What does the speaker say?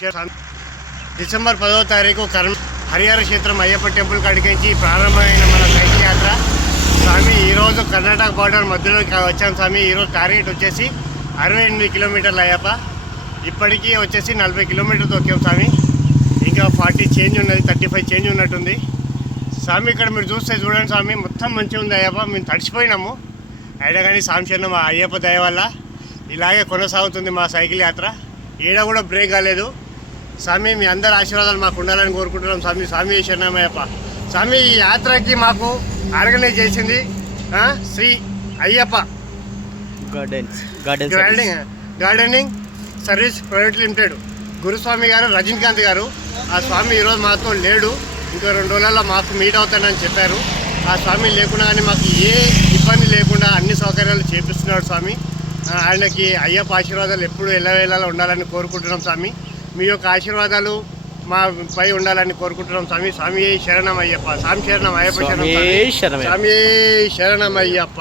December 10వ తారీఖు హరిహర క్షేత్రం అయ్యప్ప టెంపుల్ కాడికి ప్రారంభమైన మన సైకిల్ యాత్ర స్వామి ఈరోజు కర్ణాటక బార్డర్ మధ్యలోకి వచ్చాం స్వామి. ఈరోజు టార్గెట్ వచ్చేసి 68 కిలోమీటర్లు అయ్యప్ప. ఇప్పటికీ వచ్చేసి 40 కిలోమీటర్లు తొక్కాం స్వామి. ఇంకా 40 చేంజ్ ఉన్నది, 35 చేంజ్ ఉన్నట్టుంది స్వామి. ఇక్కడ మీరు చూస్తే చూడండి స్వామి, మొత్తం మంచిగా ఉంది అయ్యప్ప. మేము తడిచిపోయినాము అయినా కానీ సాంశన్న మా అయ్యప్ప దయ వల్ల ఇలాగే కొనసాగుతుంది మా సైకిల్ యాత్ర. ఈడ కూడా బ్రేక్ కాలేదు స్వామి. మీ అందరి ఆశీర్వాదాలు మాకు ఉండాలని కోరుకుంటున్నాం స్వామి. స్వామి శరణమయ్యప్ప. స్వామి ఈ యాత్రకి మాకు ఆర్గనైజ్ చేసింది Shri Ayyappa gardening service private limited Guruswami గారు, రజనీకాంత్ గారు. ఆ స్వామి ఈరోజు మాతో లేడు, ఇంకో 2 రోజులలో మాకు మీట్ అవుతానని చెప్పారు. ఆ స్వామి లేకుండా కానీ మాకు ఏ ఇబ్బంది లేకుండా అన్ని సౌకర్యాలు చేపిస్తున్నాడు స్వామి. ఆయనకి అయ్యప్ప ఆశీర్వాదాలు ఎప్పుడు ఎల్లవేళలా ఉండాలని కోరుకుంటున్నాం స్వామి. మీ యొక్క ఆశీర్వాదాలు మా పై ఉండాలని కోరుకుంటున్నాం స్వామి. స్వామి శరణం అయ్యప్ప. స్వామి శరణం అయ్యప్ప. శరణం స్వామి శరణం అయ్యప్ప.